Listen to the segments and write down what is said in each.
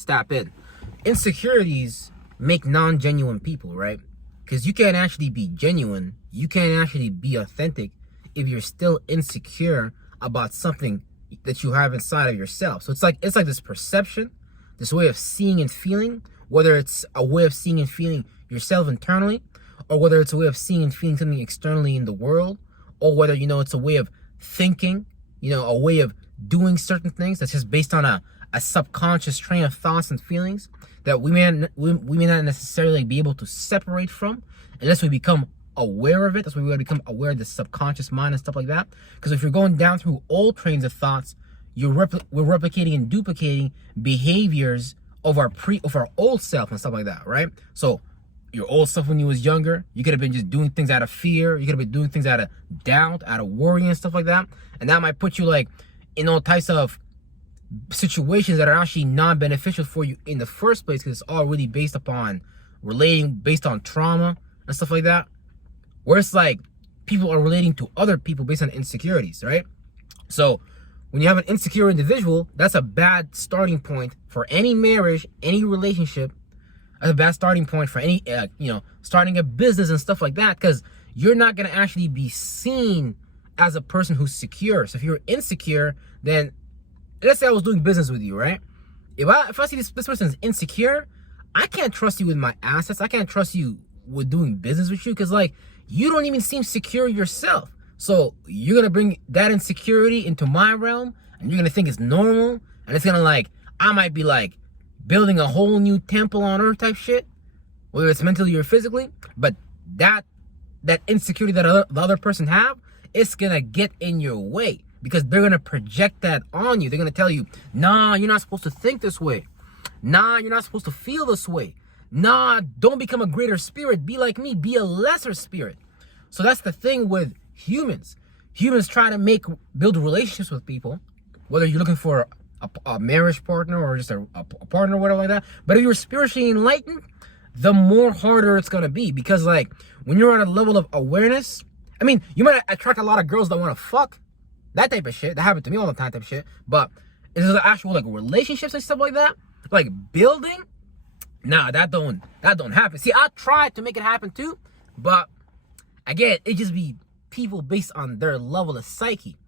step in. Insecurities make non-genuine people, right? Because you can't actually be genuine. You can't actually be authentic if you're still insecure about something that you have inside of yourself. So it's like this perception, this way of seeing and feeling, whether it's a way of seeing and feeling yourself internally, or whether it's a way of seeing and feeling something externally in the world, or whether, it's a way of thinking, a way of doing certain things that's just based on a subconscious train of thoughts and feelings that we may not necessarily be able to separate from unless we become aware of it. That's why we gotta become aware of the subconscious mind and stuff like that. Because if you're going down through old trains of thoughts, we're replicating and duplicating behaviors of our old self and stuff like that, right? So your old self when you was younger, you could have been just doing things out of fear. You could have been doing things out of doubt, out of worry and stuff like that. And that might put you like in all types of situations that are actually non-beneficial for you in the first place, because it's all really based on trauma and stuff like that. Where it's like people are relating to other people based on insecurities, right? So when you have an insecure individual, that's a bad starting point for any marriage, any relationship. That's a bad starting point for any, starting a business and stuff like that, because you're not going to actually be seen as a person who's secure. So if you're insecure, then let's say I was doing business with you, right? If I see this person is insecure, I can't trust you with my assets. I can't trust you with doing business with you, because like you don't even seem secure yourself. So you're going to bring that insecurity into my realm, and you're going to think it's normal, and it's going to like, I might be like building a whole new temple on earth type shit, whether it's mentally or physically. But that insecurity that the other person have, it's going to get in your way, because they're going to project that on you. They're going to tell you, nah, you're not supposed to think this way. Nah, you're not supposed to feel this way. Nah, don't become a greater spirit. Be like me. Be a lesser spirit. So that's the thing with humans. Humans try to build relationships with people, whether you're looking for a marriage partner or just a partner or whatever like that. But if you're spiritually enlightened, the more harder it's going to be, because like when you're on a level of awareness, I mean, you might attract a lot of girls that want to fuck, that type of shit. That happened to me all the time type of shit. But is there actual like relationships and stuff like that, like building? Nah, that don't happen. See, I tried to make it happen too, but again, it just be people based on their level of psyche.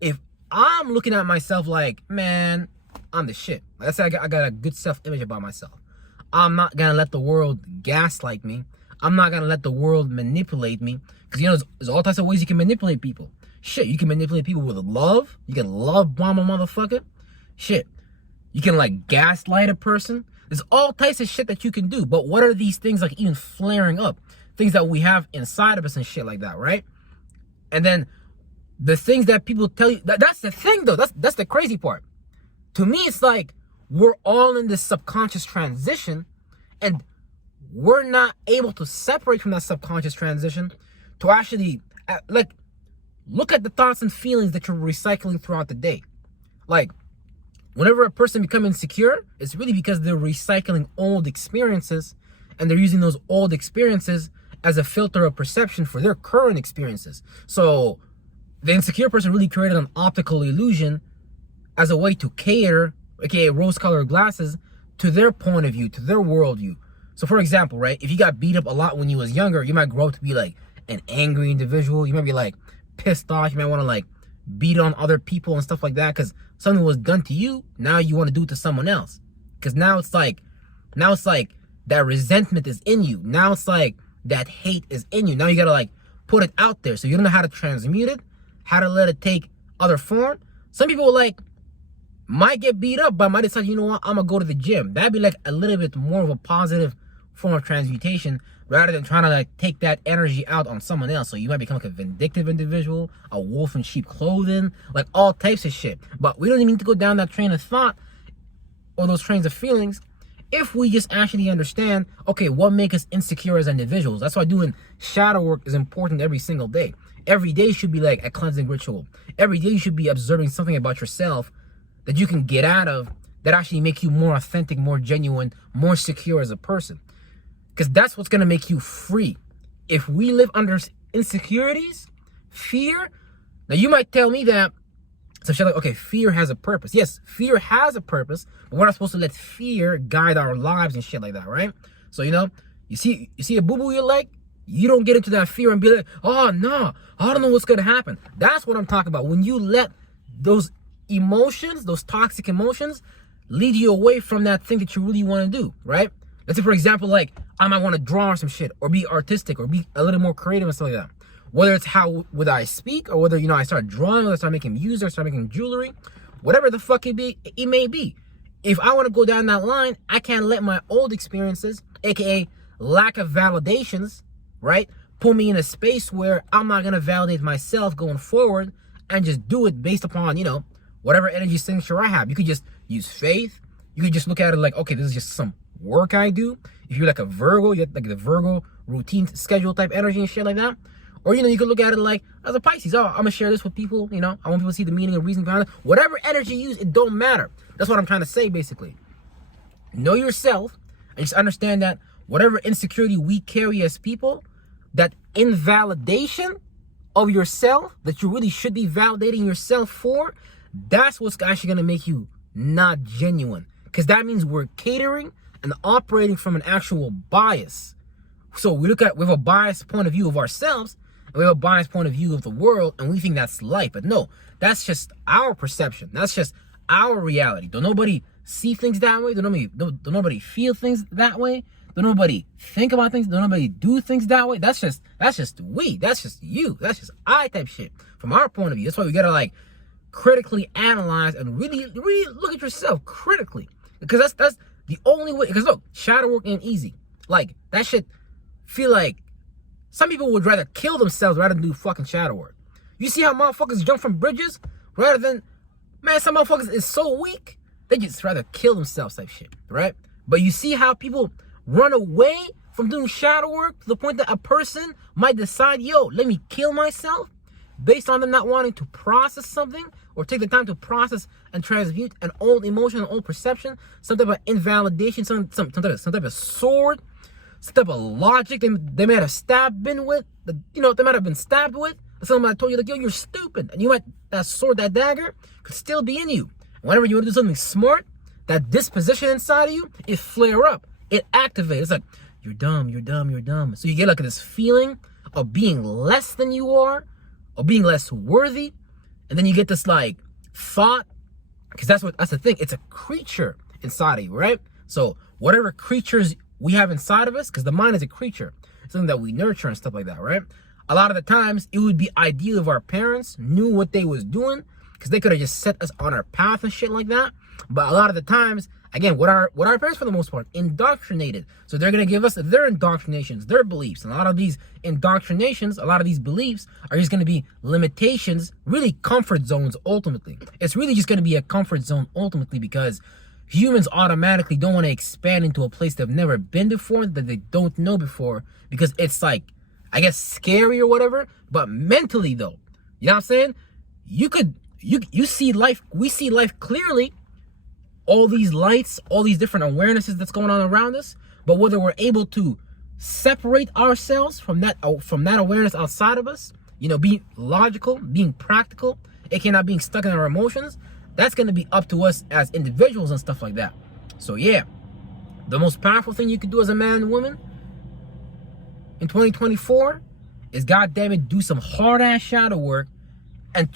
If I'm looking at myself like, man, I'm the shit. Like I said, I got a good self-image about myself. I'm not gonna let the world gaslight me. I'm not gonna let the world manipulate me. Because there's all types of ways you can manipulate people. Shit, you can manipulate people with love. You can love bomb a motherfucker. Shit, you can like gaslight a person. There's all types of shit that you can do. But what are these things like even flaring up? Things that we have inside of us and shit like that, right? And then the things that people tell you, that's the thing though. That's the crazy part. To me, it's like we're all in this subconscious transition, and we're not able to separate from that subconscious transition to actually like look at the thoughts and feelings that you're recycling throughout the day. Like whenever a person becomes insecure, it's really because they're recycling old experiences, and they're using those old experiences as a filter of perception for their current experiences. So the insecure person really created an optical illusion as a way to cater, aka rose-colored glasses, to their point of view, to their worldview. So for example, right, if you got beat up a lot when you was younger, you might grow up to be like an angry individual. You might be like pissed off. You might want to like beat on other people and stuff like that because something was done to you. Now you want to do it to someone else, because now it's like that resentment is in you. Now it's like that hate is in you. Now you gotta like put it out there. So you don't know how to transmute it, how to let it take other form. Some people like might get beat up, but might decide, you know what, I'm gonna go to the gym. That'd be like a little bit more of a positive form of transmutation, rather than trying to like take that energy out on someone else. So you might become like a vindictive individual, a wolf in sheep clothing, like all types of shit. But we don't even need to go down that train of thought or those trains of feelings if we just actually understand, okay, what makes us insecure as individuals. That's why doing shadow work is important every single day. Every day should be like a cleansing ritual. Every day you should be observing something about yourself that you can get out of, that actually make you more authentic, more genuine, more secure as a person. Because that's what's going to make you free. If we live under insecurities, fear, now you might tell me that So she's like, okay, fear has a purpose. Yes, fear has a purpose, but we're not supposed to let fear guide our lives and shit like that, right? So, you see a boo-boo you like, you don't get into that fear and be like, oh, no, I don't know what's going to happen. That's what I'm talking about. When you let those emotions, those toxic emotions, lead you away from that thing that you really want to do, right? Let's say, for example, like, I might want to draw or some shit, or be artistic, or be a little more creative and stuff like that. Whether it's whether I speak, or whether, I start drawing, or I start making music, or start making jewelry, whatever the fuck it may be. If I want to go down that line, I can't let my old experiences, aka lack of validations, right, put me in a space where I'm not going to validate myself going forward and just do it based upon, whatever energy signature I have. You could just use faith. You could just look at it like, okay, this is just some work I do. If you're like a Virgo, you have like the Virgo routine schedule type energy and shit like that. Or, you could look at it like, as a Pisces, oh, I'm going to share this with people, I want people to see the meaning and reason behind it. Whatever energy you use, it don't matter. That's what I'm trying to say, basically. Know yourself, and just understand that whatever insecurity we carry as people, that invalidation of yourself, that you really should be validating yourself for, that's what's actually going to make you not genuine. Because that means we're catering and operating from an actual bias. So we have a biased point of view of ourselves, and we have a biased point of view of the world, and we think that's life. But no, that's just our perception. That's just our reality. Don't nobody see things that way. Don't nobody feel things that way. Don't nobody think about things. Don't nobody do things that way. That's just we. That's just you. That's just I type shit from our point of view. That's why we gotta like critically analyze and really look at yourself critically, because that's the only way. Because look, shadow work ain't easy. Like that shit. Feel like some people would rather kill themselves rather than do fucking shadow work. You see how motherfuckers jump from bridges rather than, man, some motherfuckers is so weak, they just rather kill themselves type shit, right? But you see how people run away from doing shadow work to the point that a person might decide, yo, let me kill myself, based on them not wanting to process something or take the time to process and transmute an old emotion, an old perception, some type of invalidation, some type of sword, some type of logic they might have they might have been stabbed with. Somebody told you like, yo, you're stupid, and that sword, that dagger could still be in you. And whenever you want to do something smart, that disposition inside of you, it flare up, it activates. It's like, you're dumb, you're dumb, you're dumb. So you get like this feeling of being less than you are, or being less worthy, and then you get this like thought, because that's the thing. It's a creature inside of you, right? So whatever creatures we have inside of us, because the mind is a creature, it's something that we nurture and stuff like that, right? A lot of the times, it would be ideal if our parents knew what they was doing, because they could have just set us on our path and shit like that. But a lot of the times, again, what our parents, for the most part, indoctrinated. So they're going to give us their indoctrinations, their beliefs. And a lot of these indoctrinations, a lot of these beliefs are just going to be limitations, really comfort zones ultimately. It's really just going to be a comfort zone ultimately, because humans automatically don't want to expand into a place they've never been before, that they don't know before, because it's like, I guess, scary or whatever. But mentally though, you know what I'm saying? You see life, we see life clearly, all these lights, all these different awarenesses that's going on around us, but whether we're able to separate ourselves from that awareness outside of us, being logical, being practical, aka not being stuck in our emotions, that's going to be up to us as individuals and stuff like that. So yeah, the most powerful thing you could do as a man and woman in 2024 is, goddamn it, do some hard ass shadow work. And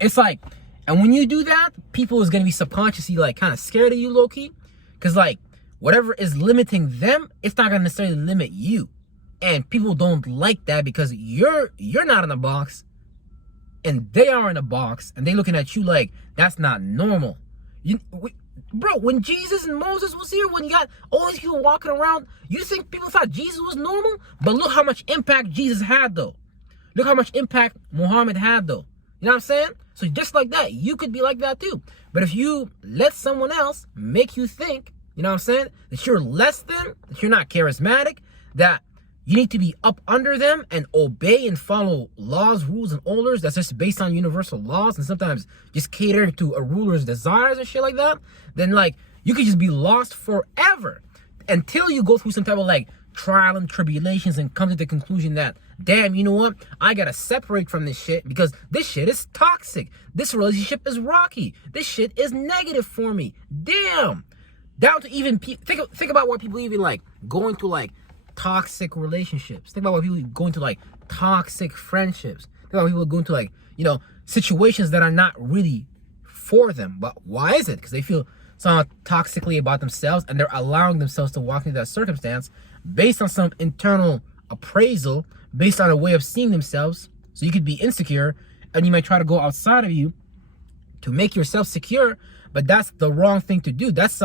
it's like, and when you do that, people is going to be subconsciously like kind of scared of you, low key, because like whatever is limiting them, it's not going to necessarily limit you. And people don't like that, because you're not in a box and they are in a box, and they looking at you like that's not normal. Bro, when Jesus and Moses was here, when you got all these people walking around, you think people thought Jesus was normal? But look how much impact Jesus had though. Look how much impact Muhammad had though. You know what I'm saying? So just like that, you could be like that too. But if you let someone else make you think, you know what I'm saying, that you're less than, that you're not charismatic, that you need to be up under them and obey and follow laws, rules, and orders that's just based on universal laws, and sometimes just cater to a ruler's desires and shit like that, then like you could just be lost forever until you go through some type of like trial and tribulations and come to the conclusion that damn, you know what? I gotta separate from this shit because this shit is toxic. This relationship is rocky. This shit is negative for me. Damn. Down to even think about what people even like going to like toxic relationships. Think about what people going to like toxic friendships. Think about people going to like, you know, situations that are not really for them. But why is it? Because they feel somehow toxically about themselves and they're allowing themselves to walk into that circumstance based on some internal appraisal, based on a way of seeing themselves. So you could be insecure and you might try to go outside of you to make yourself secure, but that's the wrong thing to do. That's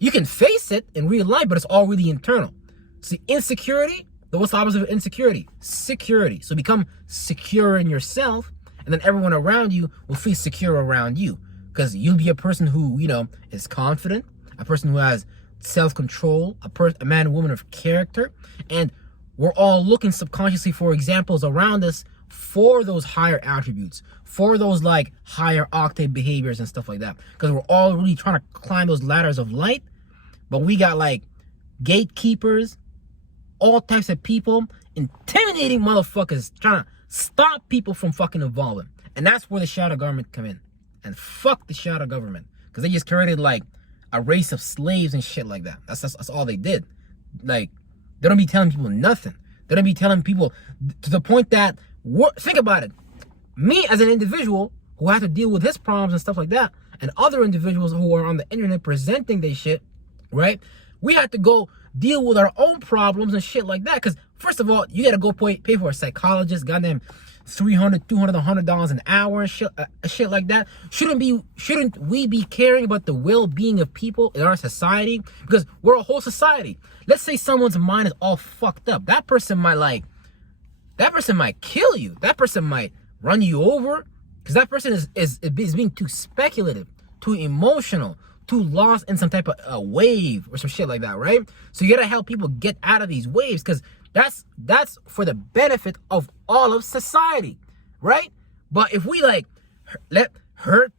you can face it in real life, but it's all really internal. See, insecurity, what's the opposite of insecurity? Security. So become secure in yourself, and then everyone around you will feel secure around you. Because you'll be a person who, you know, is confident, a person who has self-control, a man and woman of character. And we're all looking subconsciously for examples around us for those higher attributes, for those like higher octave behaviors and stuff like that. Because we're all really trying to climb those ladders of light, but we got like gatekeepers, all types of people, intimidating motherfuckers trying to stop people from fucking evolving. And that's where the shadow government come in. And fuck the shadow government, because they just created like a race of slaves and shit like that. That's all they did. Like, they don't be telling people nothing. They don't be telling people to the point that, think about it. Me as an individual who had to deal with his problems and stuff like that, and other individuals who are on the internet presenting their shit, right? We had to go deal with our own problems and shit like that. Because first of all, you got to go pay for a psychologist, goddamn $300, $200, $100 an hour and shit like that. Shouldn't we be caring about the well-being of people in our society? Because we're a whole society. Let's say someone's mind is all fucked up. That person might kill you. That person might run you over, because that person is being too speculative, too emotional, too lost in some type of a wave or some shit like that, right? So you gotta help people get out of these waves, because that's for the benefit of all of society, right? But if we like let hurt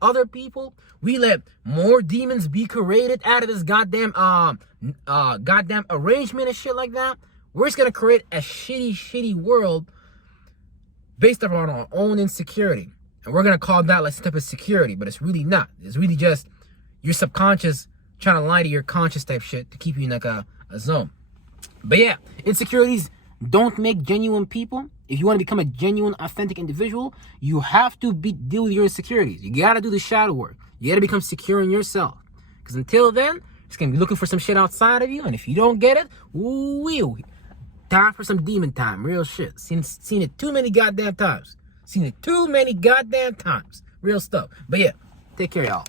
other people, we let more demons be created out of this goddamn arrangement and shit like that, we're just gonna create a shitty world based upon our own insecurity. And we're gonna call that like some type of security, but it's really not. It's really just your subconscious trying to lie to your conscious type shit to keep you in like a zone. But yeah, insecurities don't make genuine people. If you want to become a genuine, authentic individual, you have to deal with your insecurities. You gotta do the shadow work. You gotta become secure in yourself. Because until then, it's gonna be looking for some shit outside of you, and if you don't get it, time for some demon time. Real shit. Seen it too many goddamn times. Real stuff. But yeah, take care, y'all.